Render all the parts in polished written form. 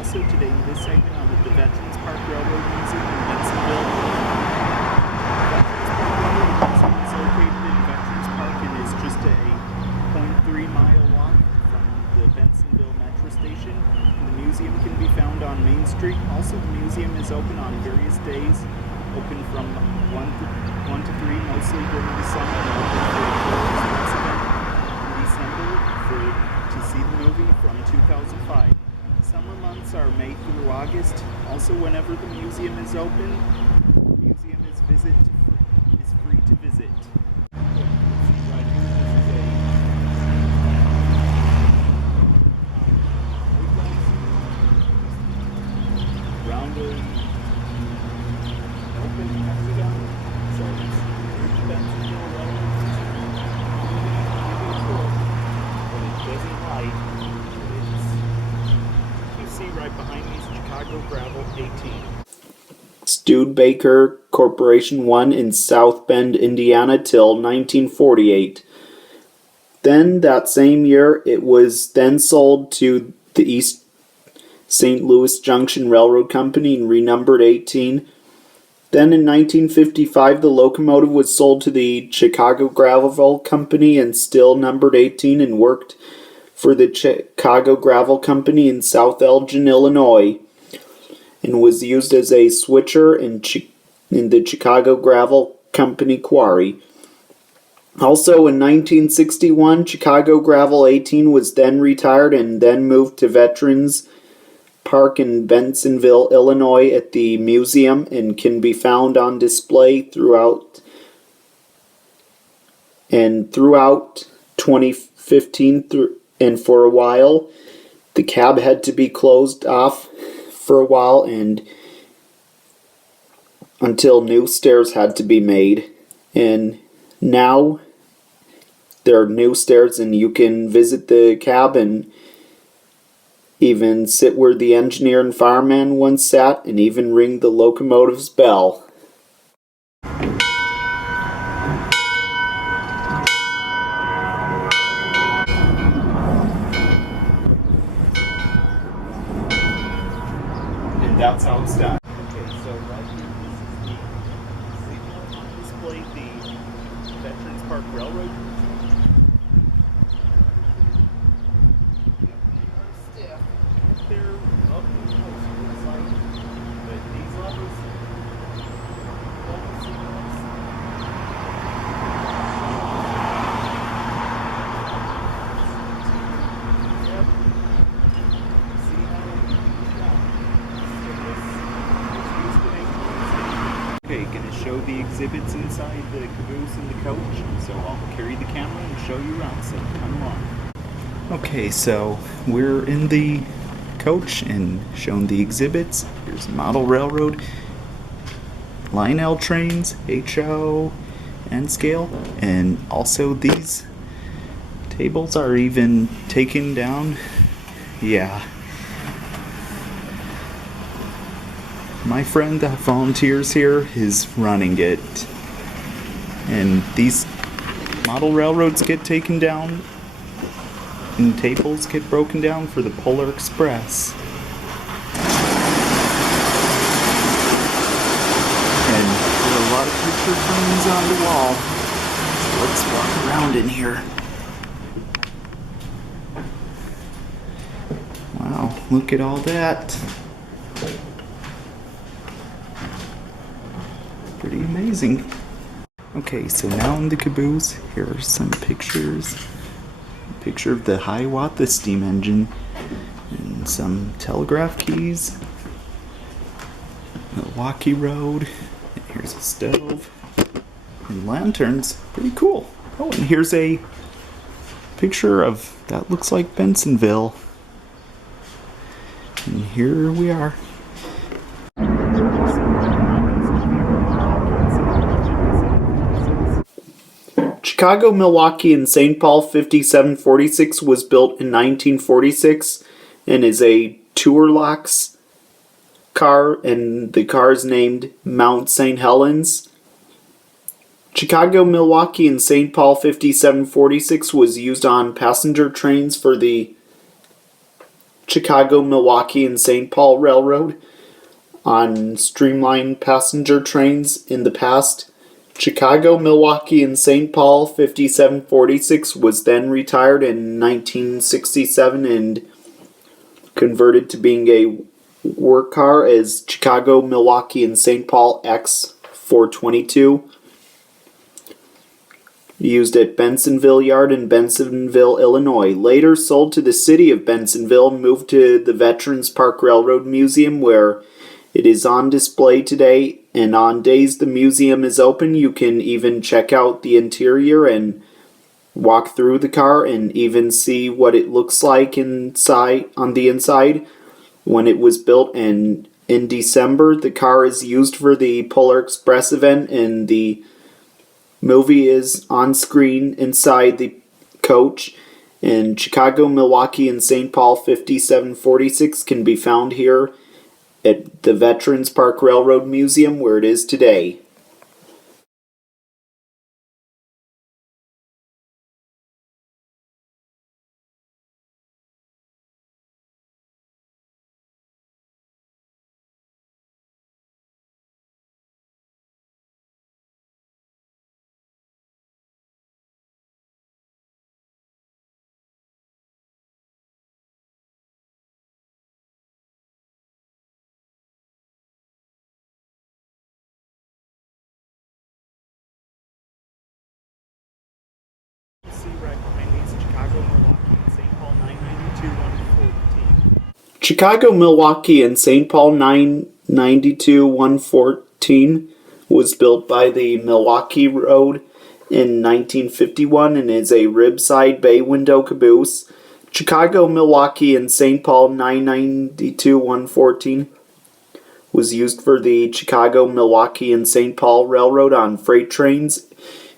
Also today in this segment I'm at the Veterans Park Railroad Museum in Bensenville. Veterans Park Railroad Museum is located in Veterans Park and is just a 0.3-mile walk from the Bensenville metro station. The museum can be found on Main Street. Also, the museum is open on various days, open from 1 to 3, mostly during the summer, and open for the Christmas event in December to see the movie from 2005. Summer months are May through August. Also, whenever the museum is open, the museum is free to visit. Round of open hexagon. So it's Bensenville Railroad, but it doesn't light. Right behind me is Chicago Gravel 18. Studebaker Corporation won in South Bend, Indiana till 1948. Then that same year it was then sold to the East St. Louis Junction Railroad Company and renumbered 18. Then in 1955 the locomotive was sold to the Chicago Gravel Company and still numbered 18 and worked for the Chicago Gravel Company in South Elgin, Illinois, and was used as a switcher in the Chicago Gravel Company quarry. Also in 1961, Chicago Gravel 18 was then retired and then moved to Veterans Park in Bensenville, Illinois at the museum and can be found on display throughout 2015 and for a while, the cab had to be closed off for a while and until new stairs had to be made. And now there are new stairs and you can visit the cab and even sit where the engineer and fireman once sat and even ring the locomotive's bell. That's how it's done. Okay, so right here, this is the signal on display, the Veterans Park Railroad. Yep, they are stiff. They're up close, looks like. But these levers, all the signals. Yep. See how Okay, gonna show the exhibits inside the caboose and the coach, so I'll carry the camera and show you around, so come along. Okay, so we're in the coach and shown the exhibits. Here's a model railroad, line L trains, HO, and scale, and also these tables are even taken down. Yeah. My friend that volunteers here is running it. And these model railroads get taken down and tables get broken down for the Polar Express. And there are a lot of picture frames on the wall. So let's walk around in here. Wow, look at all that. Pretty amazing. Okay, so now in the caboose, here are some pictures. A picture of the Hiawatha steam engine and some telegraph keys. Milwaukee Road. And here's a stove. And lanterns. Pretty cool. Oh, and here's a picture of that looks like Bensenville. And here we are. Chicago, Milwaukee, and St. Paul 5746 was built in 1946 and is a Tourlocks car, and the car is named Mount St. Helens. Chicago, Milwaukee, and St. Paul 5746 was used on passenger trains for the Chicago, Milwaukee, and St. Paul Railroad on streamlined passenger trains in the past. Chicago, Milwaukee, and St. Paul 5746 was then retired in 1967 and converted to being a work car as Chicago, Milwaukee, and St. Paul X422, used at Bensenville Yard in Bensenville, Illinois. Later sold to the city of Bensenville and moved to the Veterans Park Railroad Museum, where it is on display today, and on days the museum is open, you can even check out the interior and walk through the car and even see what it looks like inside on the inside when it was built. And in December, the car is used for the Polar Express event, and the movie is on screen inside the coach. And Chicago, Milwaukee, and St. Paul 5746 can be found here at the Veterans Park Railroad Museum, where it is today. See right behind me is Chicago, Milwaukee, and St. Paul 992-114. Chicago, Milwaukee, and St. Paul 992-114 was built by the Milwaukee Road in 1951 and is a rib-side bay window caboose. Chicago, Milwaukee, and St. Paul 992-114 was used for the Chicago, Milwaukee, and St. Paul Railroad on freight trains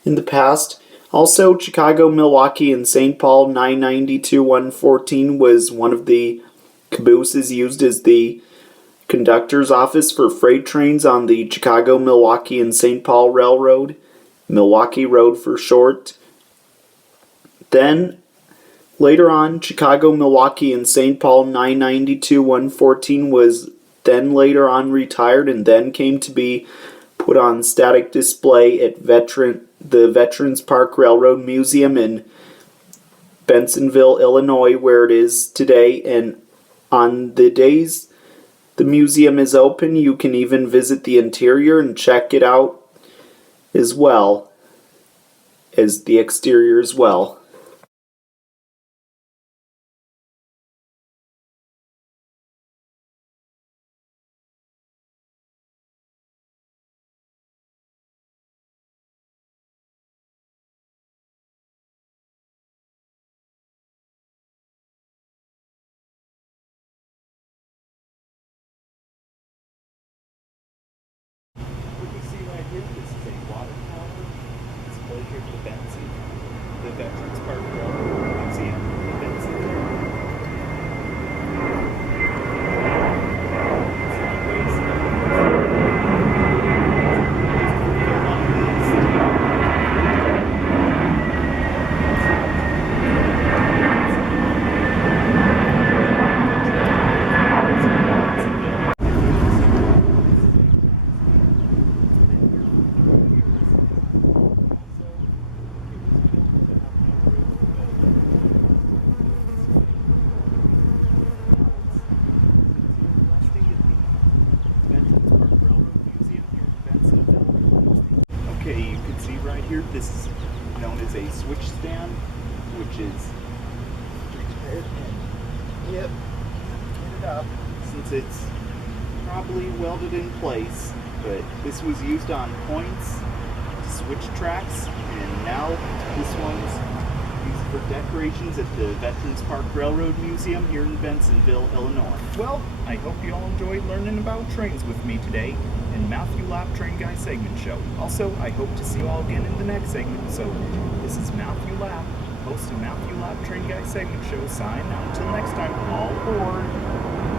in the past. Also, Chicago, Milwaukee, and St. Paul 992-114 was one of the cabooses used as the conductor's office for freight trains on the Chicago, Milwaukee, and St. Paul Railroad, Milwaukee Road for short. Then, later on, Chicago, Milwaukee, and St. Paul 992-114 was then later on retired and then came to be put on static display at the Veterans Park Railroad Museum in Bensenville, Illinois, where it is today. And on the days the museum is open, you can even visit the interior and check it out as well as the exterior as well. What you see right here, this is a water tower displayed here at the Veterans Park Railroad Museum in Bensenville. Okay, you can see right here, this is known as a switch stand, which is retired and yep, get it up since it's probably welded in place, but this was used on points to switch tracks, and now this one's used for decorations at the Veterans Park Railroad Museum here in Bensenville, Illinois. Well, I hope you all enjoyed learning about trains with me today in Matthew Lapp Train Guy segment show. Also, I hope to see you all again in the next segment. So, this is Matthew Lapp, host of Matthew Lapp Train Guy segment show. Sign out until next time. All aboard!